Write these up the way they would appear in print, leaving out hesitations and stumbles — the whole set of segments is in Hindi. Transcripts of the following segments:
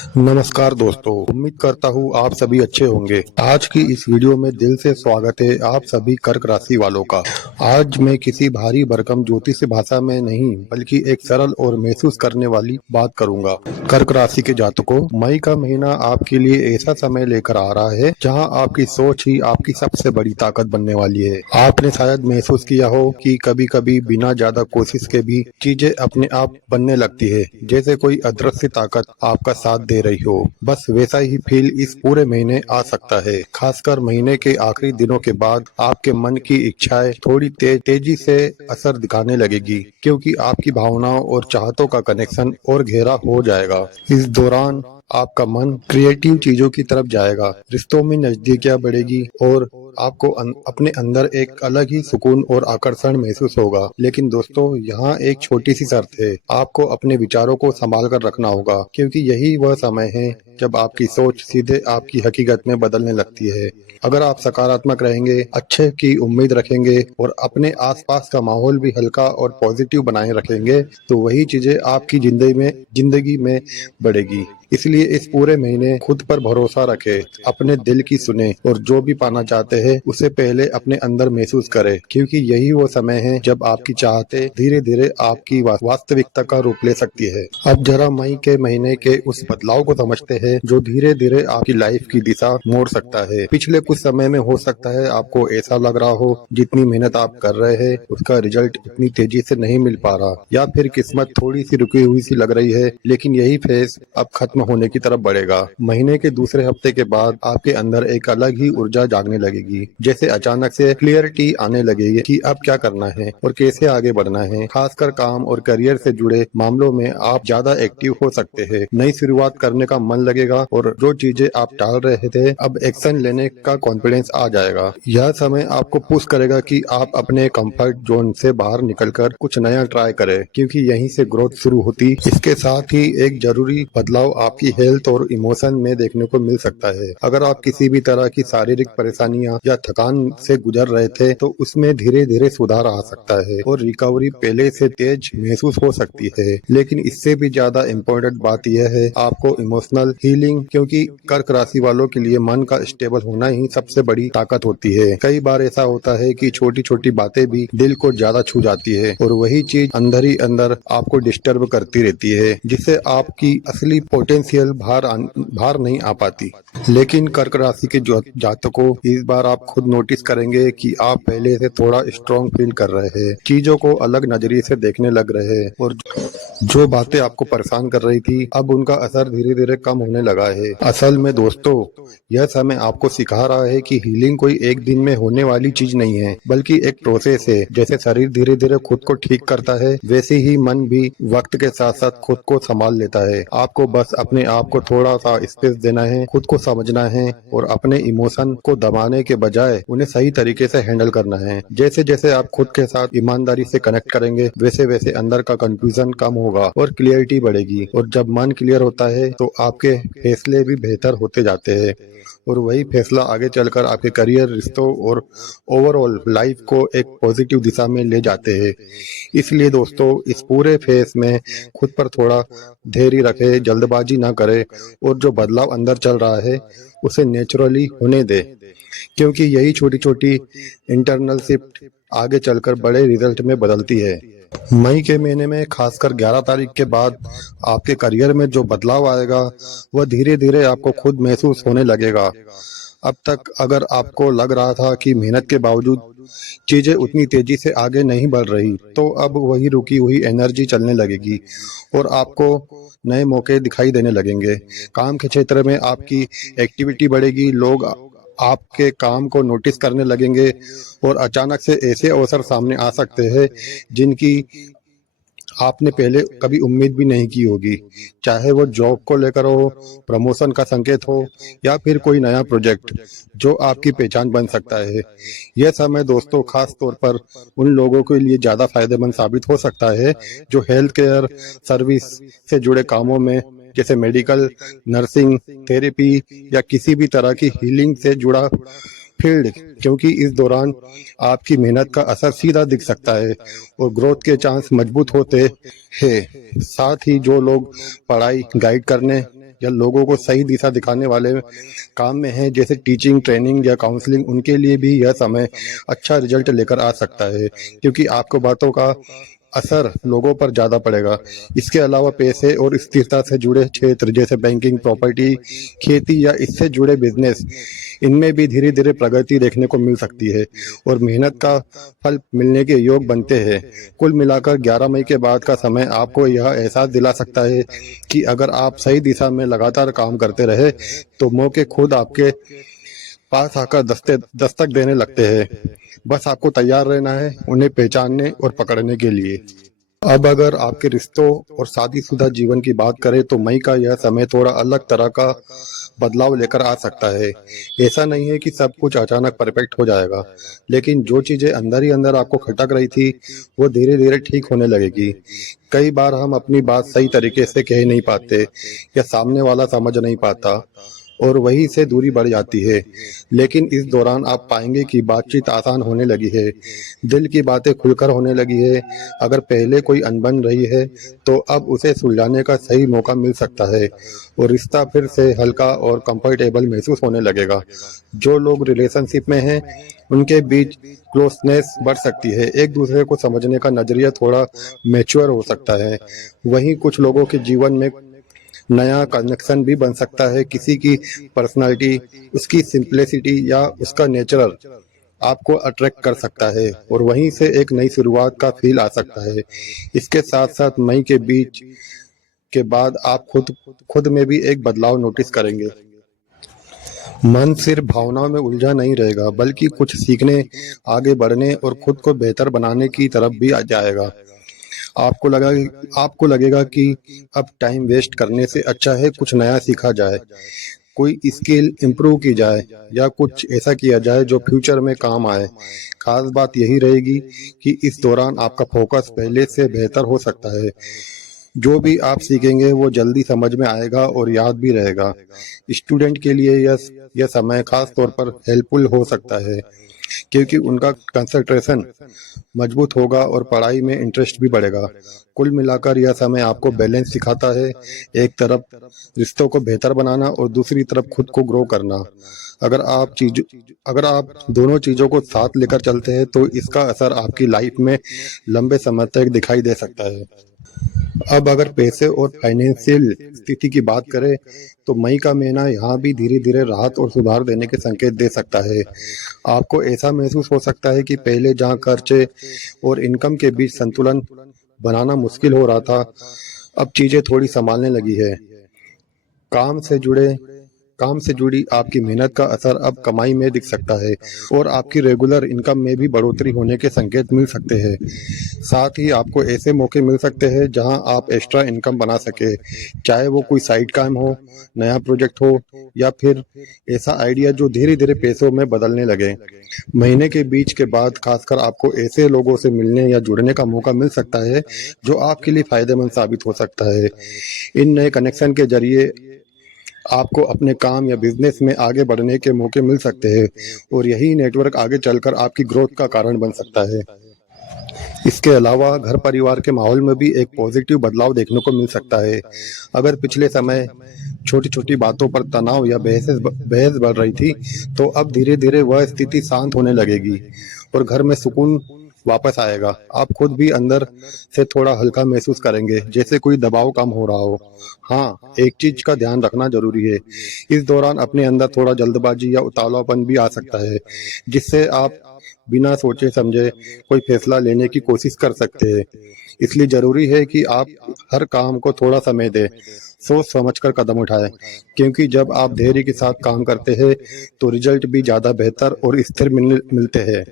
नमस्कार दोस्तों, उम्मीद करता हूँ आप सभी अच्छे होंगे। आज की इस वीडियो में दिल से स्वागत है आप सभी कर्क राशि वालों का। आज मैं किसी भारी भरकम ज्योतिष भाषा में नहीं बल्कि एक सरल और महसूस करने वाली बात करूंगा। कर्क राशि के जातकों, मई का महीना आपके लिए ऐसा समय लेकर आ रहा है जहां आपकी सोच ही आपकी सबसे बड़ी ताकत बनने वाली है। आपने शायद महसूस किया हो कि कभी कभी बिना ज्यादा कोशिश के भी चीजें अपने आप बनने लगती है, जैसे कोई अदृश्य ताकत आपका साथ दे रही हो। बस वैसा ही फील इस पूरे महीने आ सकता है। खासकर महीने के आखिरी दिनों के बाद आपके मन की इच्छाएं थोड़ी तेजी से असर दिखाने लगेगी, क्योंकि आपकी भावनाओं और चाहतों का कनेक्शन और गहरा हो जाएगा। इस दौरान आपका मन क्रिएटिव चीजों की तरफ जाएगा, रिश्तों में नजदीकियां बढ़ेगी और आपको अपने अंदर एक अलग ही सुकून और आकर्षण महसूस होगा। लेकिन दोस्तों, यहाँ एक छोटी सी शर्त है, आपको अपने विचारों को संभाल कर रखना होगा, क्योंकि यही वह समय है जब आपकी सोच सीधे आपकी हकीकत में बदलने लगती है। अगर आप सकारात्मक रहेंगे, अच्छे की उम्मीद रखेंगे और अपने आसपास का माहौल भी हल्का और पॉजिटिव बनाए रखेंगे, तो वही चीजें आपकी जिंदगी में बढ़ेगी। इसलिए इस पूरे महीने खुद पर भरोसा रखें, अपने दिल की सुने और जो भी पाना चाहते हैं उसे पहले अपने अंदर महसूस करें, क्योंकि यही वो समय है जब आपकी चाहते धीरे धीरे आपकी वास्तविकता का रूप ले सकती है। अब जरा मई के महीने के उस बदलाव को समझते हैं जो धीरे धीरे आपकी लाइफ की दिशा मोड़ सकता है। पिछले कुछ समय में हो सकता है आपको ऐसा लग रहा हो जितनी मेहनत आप कर रहे हैं उसका रिजल्ट उतनी तेजी से नहीं मिल पा रहा, या फिर किस्मत थोड़ी सी रुकी हुई सी लग रही है। लेकिन यही फेज अब खत्म होने की तरफ बढ़ेगा। महीने के दूसरे हफ्ते के बाद आपके अंदर एक अलग ही ऊर्जा जागने लगेगी, जैसे अचानक से क्लियरिटी आने लगेगी कि अब क्या करना है और कैसे आगे बढ़ना है। खासकर काम और करियर से जुड़े मामलों में आप ज्यादा एक्टिव हो सकते हैं। नई शुरुआत करने का मन लगेगा और जो चीजें आप टाल रहे थे अब एक्शन लेने का कॉन्फिडेंस आ जाएगा। यह समय आपको पुश करेगा कि आप अपने कंफर्ट जोन से बाहर निकलकर कुछ नया ट्राई करें, क्योंकि यहीं से ग्रोथ शुरू होती। इसके साथ ही एक जरूरी बदलाव आपकी हेल्थ और इमोशन में देखने को मिल सकता है। अगर आप किसी भी तरह की शारीरिक परेशानियां या थकान से गुजर रहे थे तो उसमें धीरे धीरे सुधार आ सकता है और रिकवरी पहले से तेज महसूस हो सकती है। लेकिन इससे भी ज्यादा इम्पोर्टेंट बात यह है आपको इमोशनल हीलिंग, क्योंकि कर्क राशि वालों के लिए मन का स्टेबल होना ही सबसे बड़ी ताकत होती है। कई बार ऐसा होता है कि छोटी छोटी बातें भी दिल को ज्यादा छू जाती है और वही चीज अंदर ही अंदर आपको डिस्टर्ब करती रहती है, जिससे आपकी असली पोटेंशियल बाहर नहीं आ पाती। लेकिन कर्क राशि के जातकों, इस बार आप खुद नोटिस करेंगे कि आप पहले से थोड़ा स्ट्रॉन्ग फील कर रहे हैं, चीजों को अलग नजरिए से देखने लग रहे हैं और जो बातें आपको परेशान कर रही थी अब उनका असर धीरे धीरे कम होने लगा है। असल में दोस्तों, यह समय आपको सिखा रहा है कि हीलिंग कोई एक दिन में होने वाली चीज नहीं है, बल्कि एक प्रोसेस है। जैसे शरीर धीरे धीरे खुद को ठीक करता है, वैसे ही मन भी वक्त के साथ साथ खुद को संभाल लेता है। आपको बस अपने आप को थोड़ा सा स्पेस देना है, खुद को समझना है और अपने इमोशन को दबाने के बजाय उन्हें सही तरीके से हैंडल करना है। जैसे जैसे आप खुद के साथ ईमानदारी से कनेक्ट करेंगे, वैसे वैसे अंदर का कंफ्यूजन कम होगा और क्लियरिटी बढ़ेगी। और जब मन क्लियर होता है तो आपके फैसले भी बेहतर होते जाते हैं और वही फैसला आगे चलकर आपके करियर, रिश्तों और ओवरऑल लाइफ को एक पॉजिटिव दिशा में ले जाते हैं। इसलिए दोस्तों, इस पूरे फेस में खुद पर थोड़ा धैर्य रखें, जल्दबाजी ना करें और जो बदलाव अंदर चल रहा है उसे नेचुरली होने दें, क्योंकि यही छोटी छोटी इंटरनल शिफ्ट आगे चलकर बड़े रिजल्ट में बदलती है। मई के महीने में खासकर 11 तारीख के बाद आपके करियर में जो बदलाव आएगा वह धीरे धीरे आपको खुद महसूस होने लगेगा। अब तक अगर आपको लग रहा था कि मेहनत के बावजूद चीजें उतनी तेजी से आगे नहीं बढ़ रही, तो अब वही रुकी हुई एनर्जी चलने लगेगी और आपको नए मौके दिखाई देने लगेंगे। काम के क्षेत्र में आपकी एक्टिविटी बढ़ेगी, लोग आपके काम को नोटिस करने लगेंगे और अचानक से ऐसे अवसर सामने आ सकते हैं जिनकी आपने पहले कभी उम्मीद भी नहीं की होगी। चाहे वो जॉब को लेकर हो, प्रमोशन का संकेत हो या फिर कोई नया प्रोजेक्ट जो आपकी पहचान बन सकता है। यह समय दोस्तों खास तौर पर उन लोगों के लिए ज्यादा फायदेमंद साबित हो सकता है जो हेल्थ केयर सर्विस से जुड़े कामों में, जैसे मेडिकल, नर्सिंग, थेरेपी या किसी भी तरह की हीलिंग से जुड़ा फील्ड, क्योंकि इस दौरान आपकी मेहनत का असर सीधा दिख सकता है और ग्रोथ के चांस मजबूत होते हैं। साथ ही जो लोग पढ़ाई, गाइड करने या लोगों को सही दिशा दिखाने वाले काम में हैं, जैसे टीचिंग, ट्रेनिंग या काउंसलिंग, उनके लिए भी यह समय अच्छा रिजल्ट लेकर आ सकता है, क्योंकि आपको बातों का असर लोगों पर ज़्यादा पड़ेगा। इसके अलावा पैसे और स्थिरता से जुड़े क्षेत्र जैसे बैंकिंग, प्रॉपर्टी, खेती या इससे जुड़े बिजनेस, इनमें भी धीरे-धीरे प्रगति देखने को मिल सकती है और मेहनत का फल मिलने के योग बनते हैं। कुल मिलाकर 11 मई के बाद का समय आपको यह एहसास दिला सकता है कि अगर आप सही दिशा में लगातार काम करते रहे, तो मौके खुद आपके पास आकर दस्तक देने लगते हैं। बस आपको तैयार रहना है उन्हें पहचानने और पकड़ने के लिए। अब अगर आपके रिश्तों और शादीशुदा जीवन की बात करें, तो मई का यह समय थोड़ा अलग तरह का बदलाव लेकर आ सकता है। ऐसा नहीं है कि सब कुछ अचानक परफेक्ट हो जाएगा, लेकिन जो चीजें अंदर ही अंदर आपको खटक रही थी, वो धीरे धीरे ठीक होने लगेगी। कई बार हम अपनी बात सही तरीके से कह नहीं पाते या सामने वाला समझ नहीं पाता और वहीं से दूरी बढ़ जाती है। लेकिन इस दौरान आप पाएंगे कि बातचीत आसान होने लगी है, दिल की बातें खुलकर होने लगी है। अगर पहले कोई अनबन रही है, तो अब उसे सुलझाने का सही मौका मिल सकता है और रिश्ता फिर से हल्का और कंफर्टेबल महसूस होने लगेगा। जो लोग रिलेशनशिप में हैं, उनके बीच क्लोजनेस बढ़ सकती है, एक दूसरे को समझने का नजरिया थोड़ा मैच्योर हो सकता है। वहीं कुछ लोगों के जीवन में नया कनेक्शन भी बन सकता है। किसी की पर्सनालिटी, उसकी सिंप्लिसिटी या उसका नेचर आपको अट्रैक्ट कर सकता है और वहीं से एक नई शुरुआत का फील आ सकता है। इसके साथ साथ मई के बीच के बाद आप खुद खुद में भी एक बदलाव नोटिस करेंगे। मन सिर्फ भावनाओं में उलझा नहीं रहेगा, बल्कि कुछ सीखने, आगे बढ़ने और खुद को बेहतर बनाने की तरफ भी आ जाएगा। आपको लगेगा कि अब टाइम वेस्ट करने से अच्छा है कुछ नया सीखा जाए, कोई स्किल इम्प्रूव की जाए या कुछ ऐसा किया जाए जो फ्यूचर में काम आए। खास बात यही रहेगी कि इस दौरान आपका फोकस पहले से बेहतर हो सकता है। जो भी आप सीखेंगे वो जल्दी समझ में आएगा और याद भी रहेगा। स्टूडेंट के लिए यह समय खास तौर पर हेल्पफुल हो सकता है, क्योंकि उनका कंसंट्रेशन मजबूत होगा और पढ़ाई में इंटरेस्ट भी बढ़ेगा। कुल मिलाकर यह समय आपको बैलेंस सिखाता है, एक तरफ रिश्तों को बेहतर बनाना और दूसरी तरफ खुद को ग्रो करना। अगर अगर आप दोनों चीजों को साथ लेकर चलते हैं, तो इसका असर आपकी लाइफ में लंबे समय तक दिखाई दे सकता है। अब अगर पैसे और फाइनेंशियल स्थिति की बात करें, तो मई का महीना यहाँ भी धीरे धीरे राहत और सुधार देने के संकेत दे सकता है। आपको ऐसा महसूस हो सकता है कि पहले जहाँ खर्चे और इनकम के बीच संतुलन बनाना मुश्किल हो रहा था, अब चीजें थोड़ी संभालने लगी है। काम से जुड़े काम से जुड़ी आपकी मेहनत का असर अब कमाई में दिख सकता है और आपकी रेगुलर इनकम में भी बढ़ोतरी होने के संकेत मिल सकते हैं। साथ ही आपको ऐसे मौके मिल सकते हैं जहां आप एक्स्ट्रा इनकम बना सके, चाहे वो कोई साइड काम हो, नया प्रोजेक्ट हो या फिर ऐसा आइडिया जो धीरे धीरे पैसों में बदलने लगे। महीने के बीच के बाद खासकर आपको ऐसे लोगों से मिलने या जुड़ने का मौका मिल सकता है जो आपके लिए फायदेमंद साबित हो सकता है। इन नए कनेक्शन के जरिए आपको अपने काम या बिजनेस में आगे बढ़ने के मौके मिल सकते हैं और यही नेटवर्क आगे चलकर आपकी ग्रोथ का कारण बन सकता है। इसके अलावा घर परिवार के माहौल में भी एक पॉजिटिव बदलाव देखने को मिल सकता है। अगर पिछले समय छोटी छोटी बातों पर तनाव या बहस बढ़ रही थी, तो अब धीरे धीरे वह स्थिति शांत होने लगेगी और घर में सुकून वापस आएगा। आप खुद भी अंदर से थोड़ा हल्का महसूस करेंगे, जैसे कोई दबाव कम हो रहा हो। हाँ, एक चीज का ध्यान रखना जरूरी है, इस दौरान अपने अंदर थोड़ा जल्दबाजी या उतावलापन भी आ सकता है, जिससे आप बिना सोचे समझे कोई फैसला लेने की कोशिश कर सकते हैं। इसलिए जरूरी है कि आप हर काम को थोड़ा समय दें, सोच समझकर कदम उठाएं, क्योंकि जब आप धैर्य के साथ काम करते हैं, तो रिजल्ट भी ज्यादा बेहतर और स्थिर मिलते हैं।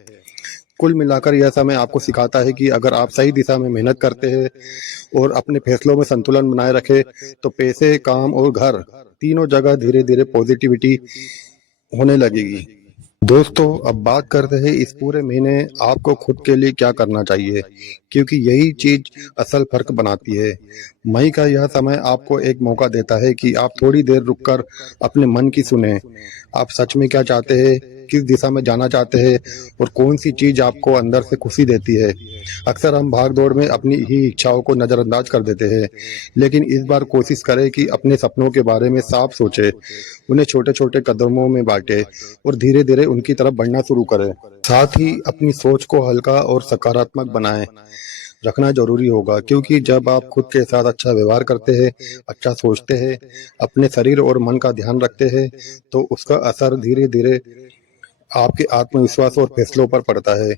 कुल मिलाकर यह समय आपको सिखाता है कि अगर आप सही दिशा में मेहनत करते हैं और अपने फैसलों में संतुलन बनाए रखें, तो पैसे, काम और घर, तीनों जगह धीरे धीरे पॉजिटिविटी होने लगेगी। दोस्तों, अब बात करते हैं इस पूरे महीने आपको खुद के लिए क्या करना चाहिए, क्योंकि यही चीज असल फर्क बनाती है। मई का यह समय आपको एक मौका देता है कि आप थोड़ी देर रुककर अपने मन की सुने। आप सच में क्या चाहते हैं, किस दिशा में जाना चाहते हैं और कौन सी चीज आपको अंदर से खुशी देती है। अक्सर हम भाग दौड़ में अपनी ही इच्छाओं को नजरअंदाज कर देते हैं, लेकिन इस बार कोशिश करें कि अपने सपनों के बारे में साफ सोचे, उन्हें छोटे छोटे कदमों में बांटे और धीरे धीरे उनकी तरफ बढ़ना शुरू करें। साथ ही अपनी सोच को हल्का और सकारात्मक बनाएं रखना जरूरी होगा, क्योंकि जब आप खुद के साथ अच्छा व्यवहार करते हैं, अच्छा सोचते हैं, अपने शरीर और मन का ध्यान रखते हैं, तो उसका असर धीरे धीरे आपके आत्मविश्वास और फैसलों पर पड़ता है।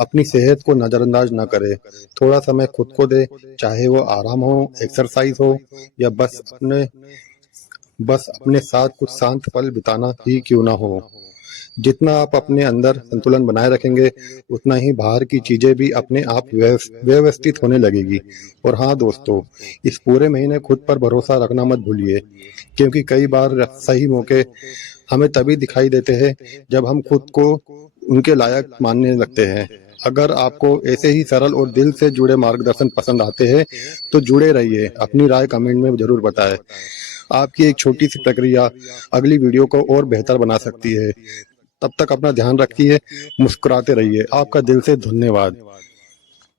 अपनी सेहत को नजरअंदाज न करें, थोड़ा समय खुद को दे, चाहे वो आराम हो, एक्सरसाइज हो या बस अपने साथ कुछ शांत पल बिताना ही क्यों ना हो। जितना आप अपने अंदर संतुलन बनाए रखेंगे, उतना ही बाहर की चीजें भी अपने आप व्यवस्थित होने लगेगी। और हाँ दोस्तों, इस पूरे महीने खुद पर भरोसा रखना मत भूलिए, क्योंकि कई बार सही मौके हमें तभी दिखाई देते हैं जब हम खुद को उनके लायक मानने लगते हैं। अगर आपको ऐसे ही सरल और दिल से जुड़े मार्गदर्शन पसंद आते हैं, तो जुड़े रहिए। अपनी राय कमेंट में जरूर बताएं। आपकी एक छोटी सी प्रक्रिया अगली वीडियो को और बेहतर बना सकती है। तब तक अपना ध्यान रखिए, मुस्कुराते रहिए। आपका दिल से धन्यवाद।